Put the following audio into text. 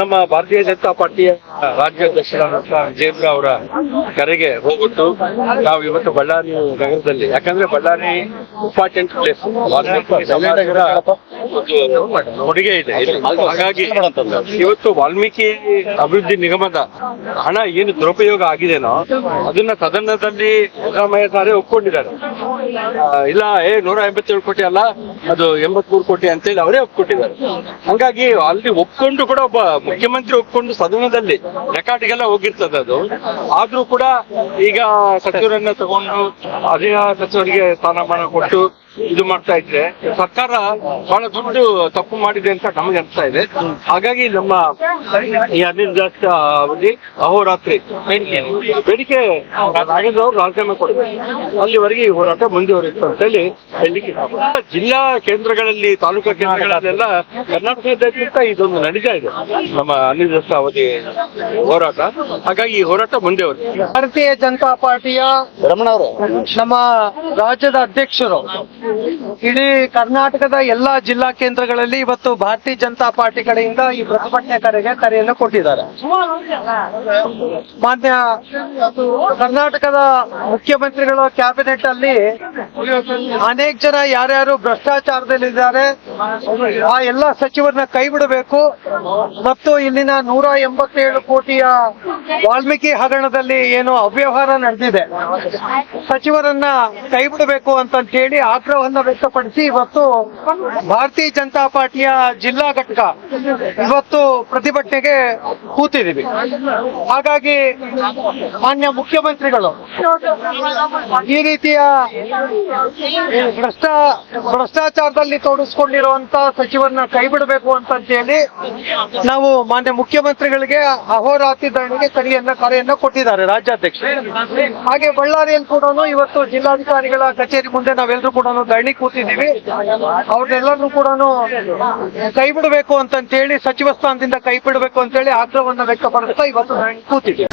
ನಮ್ಮ ಭಾರತೀಯ ಜನತಾ ಪಾರ್ಟಿಯ ರಾಜ್ಯಾಧ್ಯಕ್ಷರಾದಂತಹ ವಿಜೇಂದ್ರ ಅವರ ಕರೆಗೆ ಹೋಗ್ಬಿಟ್ಟು ನಾವು ಇವತ್ತು ಬಳ್ಳಾರಿ ನಗರದಲ್ಲಿ, ಯಾಕಂದ್ರೆ ಬಳ್ಳಾರಿ ಇಂಪಾರ್ಟೆಂಟ್ ಪ್ಲೇಸ್, ಕೊಡುಗೆ ಇದೆ. ಹಾಗಾಗಿ ಇವತ್ತು ವಾಲ್ಮೀಕಿ ಅಭಿವೃದ್ಧಿ ನಿಗಮದ ಹಣ ಏನು ದುರುಪಯೋಗ ಆಗಿದೆನೋ ಅದನ್ನ ಸದನದಲ್ಲಿ ಸಿದ್ದರಾಮಯ್ಯ ಸಾರೇ ಒಪ್ಕೊಂಡಿದ್ದಾರೆ. ಇಲ್ಲ 187 ಕೋಟಿ ಅಲ್ಲ, ಅದು 83 ಕೋಟಿ ಅಂತೇಳಿ ಅವರೇ ಒಪ್ಕೊಟ್ಟಿದ್ದಾರೆ. ಹಂಗಾಗಿ ಅಲ್ಲಿ ಒಪ್ಕೊಂಡು ಕೂಡ ಒಬ್ಬ ಮುಖ್ಯಮಂತ್ರಿ ಒಪ್ಕೊಂಡು ಸದನದಲ್ಲಿ ರೆಕಾರ್ಡ್ಗೆಲ್ಲ ಹೋಗಿರ್ತದೆ ಅದು. ಆದ್ರೂ ಕೂಡ ಈಗ ಸಚಿವರನ್ನ ತಗೊಂಡು ಅದೇ ಸಚಿವರಿಗೆ ಸ್ಥಾನಮಾನ ಕೊಟ್ಟು ಇದು ಮಾಡ್ತಾ ಇದ್ರೆ ಸರ್ಕಾರ ಬಹಳ ದುಡ್ಡು ತಪ್ಪು ಮಾಡಿದೆ ಅಂತ ನಮಗೆ ಅನಿಸ್ತಾ ಇದೆ. ಹಾಗಾಗಿ ನಮ್ಮ ಈ ಅನಿರ್ದಿಷ್ಟ ಅವಧಿ ಅಹೋರಾತ್ರಿ ಬೇಡಿಕೆ ನಾಗೇಂದ್ರ ಅವರು ರಾಜೀನಾಮೆ ಕೊಡ್ತಾರೆ, ಅಲ್ಲಿವರೆಗೆ ಈ ಹೋರಾಟ ಮುಂದುವರಿಯುತ್ತೆ ಅಂತ ಹೇಳಿ ಹೇಳಲಿಕ್ಕೆ. ಜಿಲ್ಲಾ ಕೇಂದ್ರಗಳಲ್ಲಿ, ತಾಲೂಕಾ ಕೇಂದ್ರಗಳಲ್ಲೆಲ್ಲ ಕರ್ನಾಟಕದಾದ್ಯಂತ ಇದೊಂದು ನಡೀತಾ ಇದೆ ನಮ್ಮ ಅನಿರ್ದಿಷ್ಟ ಅವಧಿ ಹೋರಾಟ. ಹಾಗಾಗಿ ಈ ಹೋರಾಟ ಮುಂದುವರಿಯುತ್ತೆ. ಭಾರತೀಯ ಜನತಾ ಪಾರ್ಟಿಯ ನಮ್ಮ ರಾಜ್ಯದ ಅಧ್ಯಕ್ಷರು ಇಡೀ ಕರ್ನಾಟಕದ ಎಲ್ಲಾ ಜಿಲ್ಲಾ ಕೇಂದ್ರಗಳಲ್ಲಿ ಇವತ್ತು ಭಾರತೀಯ ಜನತಾ ಪಾರ್ಟಿ ಕಡೆಯಿಂದ ಈ ಪ್ರತಿಭಟನೆ ಕರೆಯನ್ನು ಕೊಟ್ಟಿದ್ದಾರೆ. ಮಾನ್ಯ ಕರ್ನಾಟಕದ ಮುಖ್ಯಮಂತ್ರಿಗಳ ಕ್ಯಾಬಿನೆಟ್ ಅಲ್ಲಿ ಅನೇಕ ಜನ ಯಾರ್ಯಾರು ಭ್ರಷ್ಟಾಚಾರದಲ್ಲಿದ್ದಾರೆ ಆ ಎಲ್ಲ ಸಚಿವರನ್ನ ಕೈ ಬಿಡಬೇಕು ಮತ್ತು ಇಲ್ಲಿನ 187 ಕೋಟಿಯ ವಾಲ್ಮೀಕಿ ಹಗರಣದಲ್ಲಿ ಏನು ಅವ್ಯವಹಾರ ನಡೆದಿದೆ ಸಚಿವರನ್ನ ಕೈ ಬಿಡಬೇಕು ಅಂತ ಹೇಳಿ ಆಗ್ರಹವನ್ನ ವ್ಯಕ್ತಪಡಿಸಿ ಇವತ್ತು ಭಾರತೀಯ ಜನತಾ ಪಾರ್ಟಿಯ ಜಿಲ್ಲಾ ಘಟಕ ಇವತ್ತು ಪ್ರತಿಭಟನೆಗೆ ಕೂತಿದ್ದೀವಿ. ಹಾಗಾಗಿ ಮಾನ್ಯ ಮುಖ್ಯಮಂತ್ರಿಗಳು ಈ ರೀತಿಯ ಭ್ರಷ್ಟಾಚಾರದಲ್ಲಿ ತೊಡಗಿಸಿಕೊಂಡಿರುವಂತ ಸಚಿವರನ್ನ ಕೈ ಬಿಡಬೇಕು ಅಂತ ಹೇಳಿ ನಾವು ಮಾನ್ಯ ಮುಖ್ಯಮಂತ್ರಿಗಳಿಗೆ ಅಹೋರಾತ್ರಿ ಧರಣಿಗೆ ಕರೆಯನ್ನ ಕೊಟ್ಟಿದ್ದಾರೆ ರಾಜ್ಯಾಧ್ಯಕ್ಷರು. ಹಾಗೆ ಬಳ್ಳಾರಿಯಲ್ಲಿ ಕೂಡ ಇವತ್ತು ಜಿಲ್ಲಾಧಿಕಾರಿಗಳ ಕಚೇರಿ ಮುಂದೆ ನಾವೆಲ್ಲರೂ ಕೂಡ ಧರಣಿ ಕೂತಿದ್ದೀವಿ. ಅವ್ರನ್ನೆಲ್ಲರೂ ಕೂಡ ಕೈ ಬಿಡಬೇಕು ಅಂತ ಹೇಳಿ, ಸಚಿವ ಸ್ಥಾನದಿಂದ ಕೈ ಬಿಡಬೇಕು ಅಂತ ಹೇಳಿ ಆಗ್ರಹವನ್ನ ವ್ಯಕ್ತಪಡಿಸ್ತಾ ಇವತ್ತು ಧರಣಿ ಕೂತಿದ್ದೀವಿ.